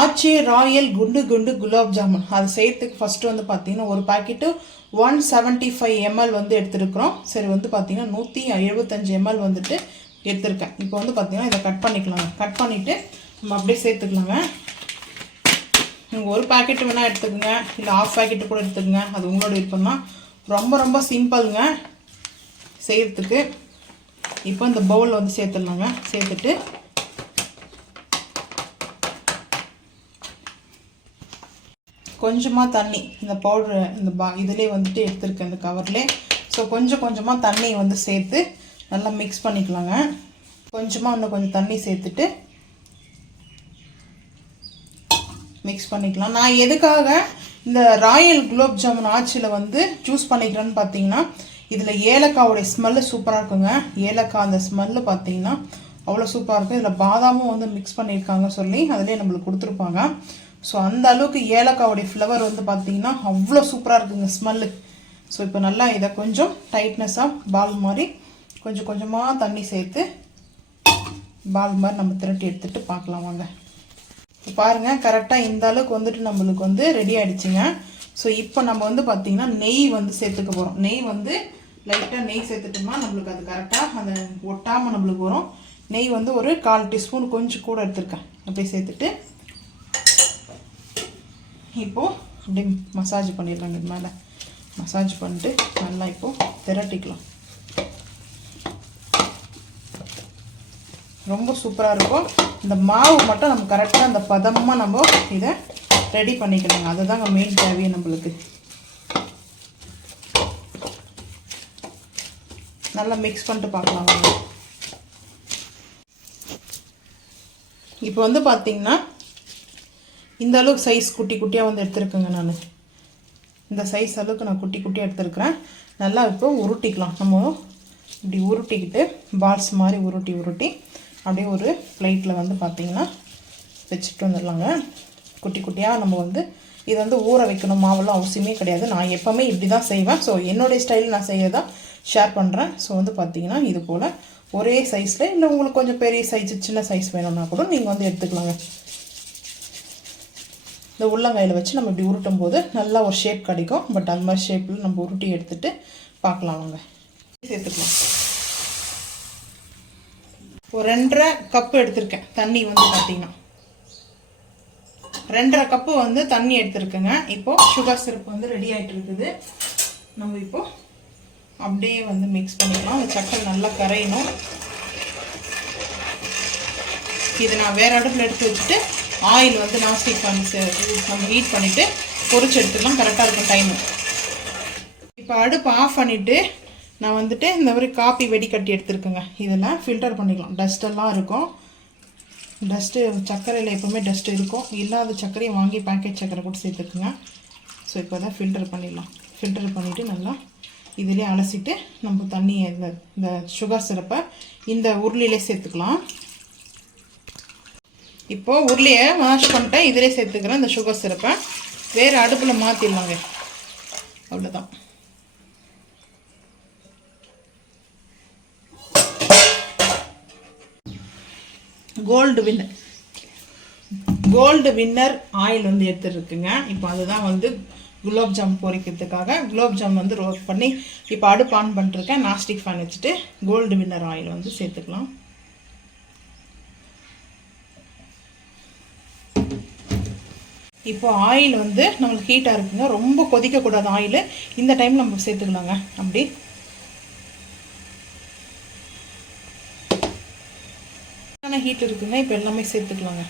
ஆச்சி Royal குண்டு குண்டு குலாப் ஜாமுன் அது செய்யறதுக்கு ஃபஸ்ட்டு வந்து பார்த்தீங்கன்னா ஒரு பாக்கெட்டு 175 ml வந்து எடுத்துருக்குறோம். சரி வந்து பார்த்தீங்கன்னா 175 ml வந்துட்டு எடுத்துருக்கேன். இப்போ வந்து பார்த்தீங்கன்னா இதை கட் பண்ணிக்கலாங்க. கட் பண்ணிவிட்டு நம்ம அப்படியே சேர்த்துக்கலாங்க. நீங்கள் ஒரு பாக்கெட்டு வேணால் எடுத்துக்கோங்க, இல்லை ஆஃப் பாக்கெட்டு கூட எடுத்துக்கோங்க, அது உங்களோட விருப்பம் தான். ரொம்ப ரொம்ப சிம்பிளுங்க செய்கிறதுக்கு. இப்போ இந்த பவுலில் வந்து சேர்த்துடலாங்க. சேர்த்துட்டு கொஞ்சமாக தண்ணி, இந்த பவுட்ரு இந்த இதிலே வந்துட்டு எடுத்துருக்கேன் இந்த கவர்லே. ஸோ கொஞ்சமாக தண்ணி வந்து சேர்த்து நல்லா மிக்ஸ் பண்ணிக்கலாங்க. கொஞ்சமாக இன்னும் கொஞ்சம் தண்ணி சேர்த்துட்டு மிக்ஸ் பண்ணிக்கலாம். நான் எதுக்காக இந்த ராயல் குலோப் ஜாமுன் ஆச்சியில் வந்து சூஸ் பண்ணிக்கிறேன்னு பார்த்தீங்கன்னா, இதில் ஏலக்காவோடைய ஸ்மெல்லு சூப்பராக இருக்குங்க. ஏலக்காய் அந்த ஸ்மெல்லு பார்த்தீங்கன்னா அவ்வளோ சூப்பராக இருக்கும். இதில் பாதாமும் வந்து மிக்ஸ் பண்ணியிருக்காங்க சொல்லி அதிலே நம்மளுக்கு கொடுத்துருப்பாங்க. ஸோ அந்த அளவுக்கு ஏலக்காவோடைய ஃப்ளவர் வந்து பார்த்தீங்கன்னா அவ்வளோ சூப்பராக இருக்குங்க ஸ்மெல்லு. ஸோ இப்போ நல்லா இதை கொஞ்சம் டைட்னஸாக பால் மாதிரி கொஞ்சமாக தண்ணி சேர்த்து பால் மாதிரி நம்ம திரட்டி எடுத்துகிட்டு பார்க்கலாம் வாங்க. இப்போ பாருங்கள், கரெக்டாக இந்த அளவுக்கு வந்துட்டு நம்மளுக்கு வந்து ரெடி ஆகிடுச்சிங்க. ஸோ இப்போ நம்ம வந்து பார்த்திங்கன்னா நெய் வந்து சேர்த்துக்க போகிறோம். நெய் வந்து லைட்டாக நெய் சேர்த்துட்டோம்னா நம்மளுக்கு அது கரெக்டாக அதை ஒட்டாமல் நம்மளுக்கு வரும். நெய் வந்து ஒரு 1/4 டீஸ்பூன் கொஞ்சம் கூட எடுத்துருக்கேன். அப்படியே சேர்த்துட்டு இப்போது அப்படியே மசாஜ் பண்ணிடலாங்க. இது மேலே மசாஜ் பண்ணிட்டு நல்லா இப்போது திரட்டிக்கலாம். ரொம்ப சூப்பராக இருக்கும். இந்த மாவு மட்டும் நம்ம கரெக்டாக அந்த பதமாக நம்ம இதை ரெடி பண்ணிக்கணுங்க. அதுதாங்க மெயின் தேவையே நம்மளுக்கு. நல்லா மிக்ஸ் பண்ணிட்டு பார்க்கலாம். இப்போ வந்து பார்த்திங்கன்னா இந்த அளவுக்கு சைஸ் குட்டியாக வந்து எடுத்துருக்கேங்க. நான் இந்த சைஸ் அளவுக்கு நான் குட்டியாக எடுத்துருக்கிறேன். நல்லா இப்போ உருட்டிக்கலாம். நம்ம இப்படி உருட்டிக்கிட்டு பால்ஸ் மாதிரி உருட்டி அப்படியே ஒரு பிளேட்டில் வந்து பார்த்திங்கன்னா வச்சுட்டு வந்துடலாங்க. குட்டியாக நம்ம வந்து இது வந்து ஊற வைக்கணும் மாவெல்லாம் அவசியமே கிடையாது. நான் எப்போவுமே இப்படி தான் செய்வேன். ஸோ என்னுடைய ஸ்டைல் நான் செய்யதான் ஷேர் பண்ணுறேன். ஸோ வந்து பார்த்திங்கன்னா இது போல் ஒரே சைஸில், இல்லை உங்களுக்கு கொஞ்சம் பெரிய சைஸ் சின்ன சைஸ் வேணும்னா கூட நீங்கள் வந்து எடுத்துக்கலாங்க. இந்த உள்ளங்கையில் வச்சு நம்ம இப்படி உருட்டும் போது நல்லா ஒரு ஷேப் கிடைக்கும். பட் அது மாதிரி ஷேப்பில் நம்ம உருட்டி எடுத்துகிட்டு பார்க்கலாம் வாங்க. சேர்த்துக்கலாம். ஒரு 2.5 கப்பு எடுத்திருக்கேன் தண்ணி வந்து பார்த்திங்கன்னா 2.5 கப்பு வந்து தண்ணி எடுத்துருக்கேங்க. இப்போது சுகர் சிரப் வந்து ரெடி ஆகிட்டு இருக்குது. நம்ம இப்போது அப்படியே வந்து மிக்ஸ் பண்ணிக்கலாம். அந்த சக்கரை நல்லா கரையணும். இது நான் வேறு அடுப்பில் எடுத்து வச்சுட்டு ஆயில் வந்து நான்ஸ்டிக் பண்ணி நம்ம ஹீட் பண்ணிவிட்டு பொரிச்சு எடுத்துக்கலாம். கரெக்டாக இருக்கும் டைமு. இப்போ அடுப்பு ஆஃப் பண்ணிவிட்டு நான் வந்துட்டு இந்த மாதிரி காப்பி வெடிக்கட்டி எடுத்துருக்கேங்க. இதெல்லாம் ஃபில்டர் பண்ணிக்கலாம். டஸ்ட்டெல்லாம் இருக்கும். டஸ்ட்டு சர்க்கரையில் எப்போவுமே டஸ்ட் இருக்கும். இல்லாத சர்க்கரையை வாங்கி பேக்கெட் சர்க்கரை கூட சேர்த்துக்குங்க. ஸோ இப்போ தான் ஃபில்டர் பண்ணிடலாம். ஃபில்டர் பண்ணிவிட்டு நல்லா இதிலே அலசிட்டு நம்ம தண்ணியை இந்த சுகர் சிரப்பை இந்த உருளிலே சேர்த்துக்கலாம். இப்போது உருளையை வாஷ் பண்ணிட்டேன். இதிலே சேர்த்துக்கிறேன் இந்த சுகர் சிரப்பை. வேறு அடுப்பில் மாற்றிடலாங்க. அவ்வளோதான். கோல்டு வின்னர் ஆயில் வந்து எடுத்துருக்குங்க. இப்போ அதுதான் வந்து குலாப் ஜாம் பொரிக்கிறதுக்காக குலாப் ஜாம் வந்து ரோஸ்ட் பண்ணி இப்போ அடுப்பு ஆன் பண்ணிட்டுருக்கேன். நான்ஸ்டிக் ஃபேன் வச்சுட்டு கோல்டு வின்னர் ஆயில் வந்து சேர்த்துக்கலாம். இப்போ ஆயில் வந்து நம்மளுக்கு ஹீட்டாக இருக்குங்க. ரொம்ப கொதிக்கக்கூடாது ஆயில். இந்த டைம் நம்ம சேர்த்துக்கலாங்க. அப்படி ஹீட் இருக்குங்க. இப்போ எல்லாமே சேர்த்துக்கலாங்க.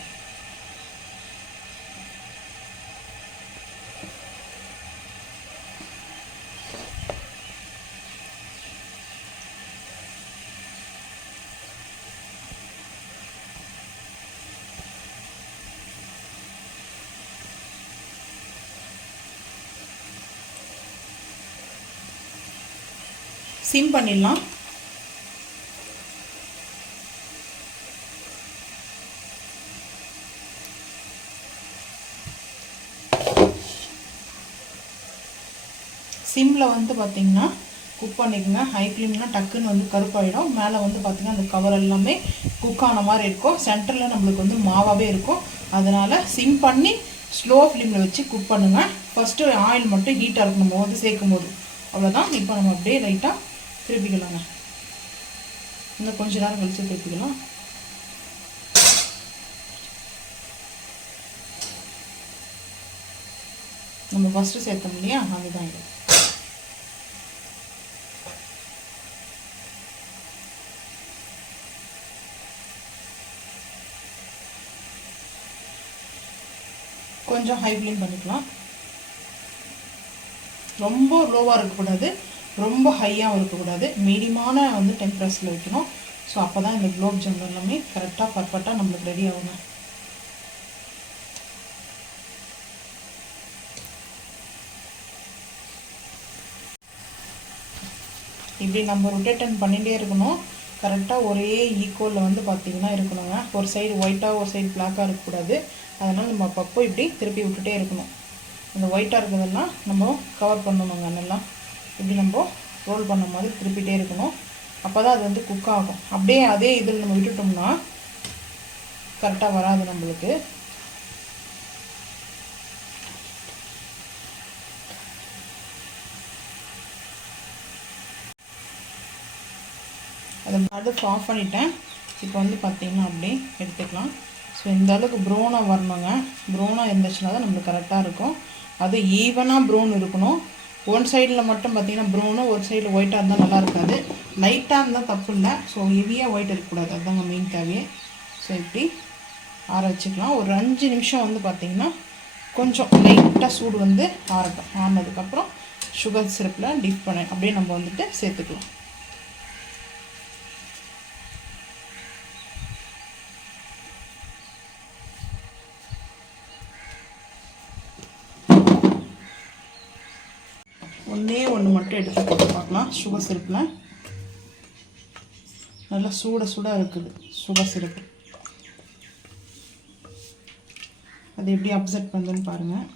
சிம் பண்ணிடலாம். சிம்மில் வந்து பார்த்திங்கன்னா குக் பண்ணிக்கோங்க. ஹை ஃப்ளேம்னா டக்குன்னு வந்து கருப்பாயிடும். மேலே வந்து பார்த்திங்கன்னா அந்த கவர் எல்லாமே குக் ஆன மாதிரி இருக்கும். சென்டரில் நம்மளுக்கு வந்து மாவாகவே இருக்கும். அதனால் சிம் பண்ணி ஸ்லோ ஃப்ளேமில் வச்சு குக் பண்ணுங்கள். ஃபஸ்ட்டு ஆயில் மட்டும் ஹீட்டாக இருக்கும் நம்ம வந்து சேர்க்கும் போது. அவ்வளோதான். இப்போ நம்ம அப்படியே லைட்டாக திருப்பிக்கலாங்க. இன்னும் கொஞ்ச நேரம் கழிச்சு திருப்பிக்கலாம். நம்ம ஃபஸ்ட்டு சேர்த்தோம் இல்லையா, அதுதான் இது. கொஞ்சம் ஹை ஃப்ளேம் பண்ணிக்கலாம். ரொம்ப லோவாக இருக்கக்கூடாது, ரொம்ப ஹையாகவும் இருக்கக்கூடாது, மீடியமான வந்து டெம்பரேச்சரில் வைக்கணும். ஸோ அப்போ தான் இந்த குலோப் ஜாமுன் எல்லாமே கரெக்டாக பர்ஃபெக்டாக நம்மளுக்கு ரெடி ஆகுங்க. இப்படி நம்ம ரொட்டேட் பண்ணிகிட்டே இருக்கணும். கரெக்டாக ஒரே ஈக்குவலில் வந்து பார்த்திங்கன்னா இருக்கணுங்க. ஒரு சைடு ஒயிட்டாக ஒரு சைடு பிளாக்காக இருக்கக்கூடாது. அதனால் நம்ம அப்பப்போ இப்படி திருப்பி விட்டுட்டே இருக்கணும். அந்த ஒயிட்டாக இருக்கிறதெல்லாம் நம்ம கவர் பண்ணணுங்க. நல்லா இப்படி நம்ம ரோல் பண்ண மாதிரி திருப்பிகிட்டே இருக்கணும். அப்போ தான் அது வந்து குக் ஆகும். அப்படியே அதே இதில் நம்ம விட்டுட்டோம்னா கரெக்டாக வராது நம்மளுக்கு. அதை அடுப்பு ஆஃப் பண்ணிட்டேன். இப்போ வந்து பார்த்திங்கன்னா அப்படியே எடுத்துக்கலாம். ஸோ இந்த அளவுக்கு ப்ரௌனாக வரணுங்க. ப்ரௌனாக இருந்துச்சுன்னா தான் நம்மளுக்கு கரெக்டாக இருக்கும். அது ஈவனாக ப்ரௌன் இருக்கணும். ஒன் சைடில் மட்டும் பார்த்திங்கன்னா ப்ரௌனு, ஒரு சைடில் ஒயிட்டாக இருந்தால் நல்லா இருக்காது. லைட்டாக இருந்தால் தப்பு இல்லை. ஸோ ஹெவியாக ஒயிட் இருக்கக்கூடாது, அதுதாங்க மெயின் தேவையே. ஸோ இப்படி ஆற வச்சுக்கலாம். ஒரு 5 நிமிஷம் வந்து பார்த்திங்கன்னா கொஞ்சம் லைட்டாக சூடு வந்து ஆறட்டும். ஆறினதுக்கப்புறம் சுகர் சிரப்பில் டிப் பண்ண அப்படியே நம்ம வந்துட்டு சேர்த்துக்கலாம். ஒன்று மட்டும் எடுத்து போட்டு பார்க்கலாம். சுகர் சிரப்பில் நல்லா சூடாக இருக்குது. சுகர் சிரப்பு அது எப்படி அப்செட் பண்ணுதுன்னு பாருங்கள்.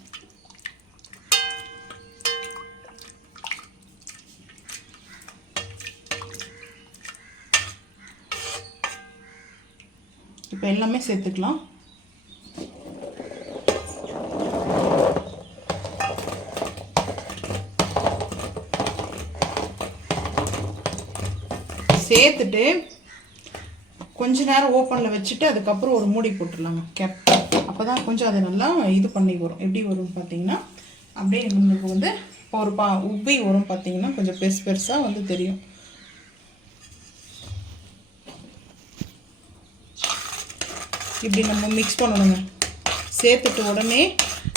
இப்போ எல்லாமே சேர்த்துக்கலாம். சேர்த்துட்டு கொஞ்ச நேரம் ஓப்பனில் வச்சுட்டு அதுக்கப்புறம் ஒரு மூடி போட்டுடலாங்க, கேப். அப்போ தான் கொஞ்சம் அது நல்லா இது பண்ணி வரும். எப்படி வரும்னு பார்த்தீங்கன்னா அப்படியே நம்மளுக்கு வந்து ஒரு உப்பி வரும். பார்த்தீங்கன்னா கொஞ்சம் பெருசாக வந்து தெரியும். இப்படி நம்ம மிக்ஸ் பண்ணணுங்க. சேர்த்துட்டு உடனே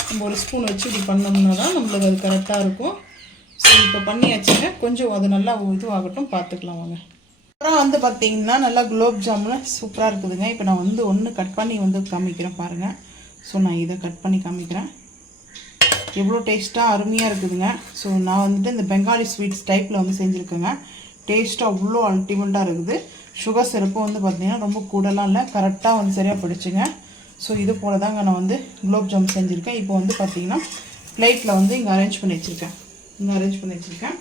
நம்ம ஒரு ஸ்பூன் வச்சு இப்படி பண்ணோம்னா தான் நம்மளுக்கு அது கரெக்டாக இருக்கும். ஸோ இப்போ பண்ணியாச்சுங்க. கொஞ்சம் அது நல்லா இதுவாகட்டும், பார்த்துக்கலாம் வாங்க. அப்புறம் வந்து பார்த்திங்கன்னா நல்லா குலோப் ஜாமுன் சூப்பராக இருக்குதுங்க. இப்போ நான் வந்து ஒன்று கட் பண்ணி வந்து காமிக்கிறேன் பாருங்கள். ஸோ நான் இதை கட் பண்ணி காமிக்கிறேன். எவ்வளோ டேஸ்ட்டாக அருமையாக இருக்குதுங்க. ஸோ நான் வந்துட்டு இந்த பெங்காலி ஸ்வீட்ஸ் டைப்பில் வந்து செஞ்சுருக்கேங்க. டேஸ்ட்டாக அவ்வளோ அல்டிமேட்டாக இருக்குது. சுகர் சிரப்பும் வந்து பார்த்திங்கன்னா ரொம்ப கூடலாம் இல்லை, கரெக்டாக வந்து சரியாக பிடிச்சிங்க. ஸோ இது போல் தாங்க நான் வந்து குலோப் ஜாமுன் செஞ்சுருக்கேன். இப்போ வந்து பார்த்திங்கன்னா பிளேட்டில் வந்து இங்கே அரேஞ்ச் பண்ணி வச்சுருக்கேன்.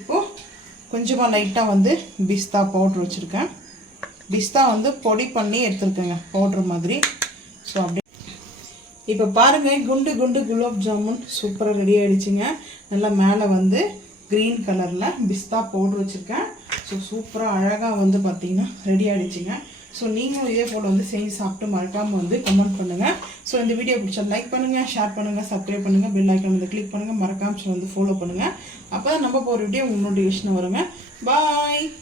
இப்போது கொஞ்சமாக லைட்டாக வந்து பிஸ்தா பவுட்ரு வச்சுருக்கேன். பிஸ்தா வந்து பொடி பண்ணி எடுத்துருக்கேங்க, பவுட்ரு மாதிரி. ஸோ அப்படியே இப்போ பாருங்கள், குண்டு குலோப் ஜாமுன் சூப்பராக ரெடி ஆகிடுச்சிங்க. நல்லா மேலே வந்து க்ரீன் கலரில் பிஸ்தா பவுட்ரு வச்சுருக்கேன். ஸோ சூப்பராக அழகாக வந்து பார்த்திங்கன்னா ரெடி ஆகிடுச்சிங்க. ஸோ நீங்களும் இதே போல் வந்து செஞ்சு சாப்பிட்டு மறக்காமல் வந்து கமெண்ட் பண்ணுங்கள். ஸோ இந்த வீடியோ பிடிச்சா லைக் பண்ணுங்கள், ஷேர் பண்ணுங்கள், சப்ஸ்கிரைப் பண்ணுங்கள், பெல் ஐக்கான் வந்து கிளிக் பண்ணுங்கள், மறக்காமல் வந்து ஃபாலோ பண்ணுங்கள். அப்போ தான் நம்ம போகிற வீடியோ உங்களுக்கு நோட்டிஃபிகேஷன் வருங்க. பாய்.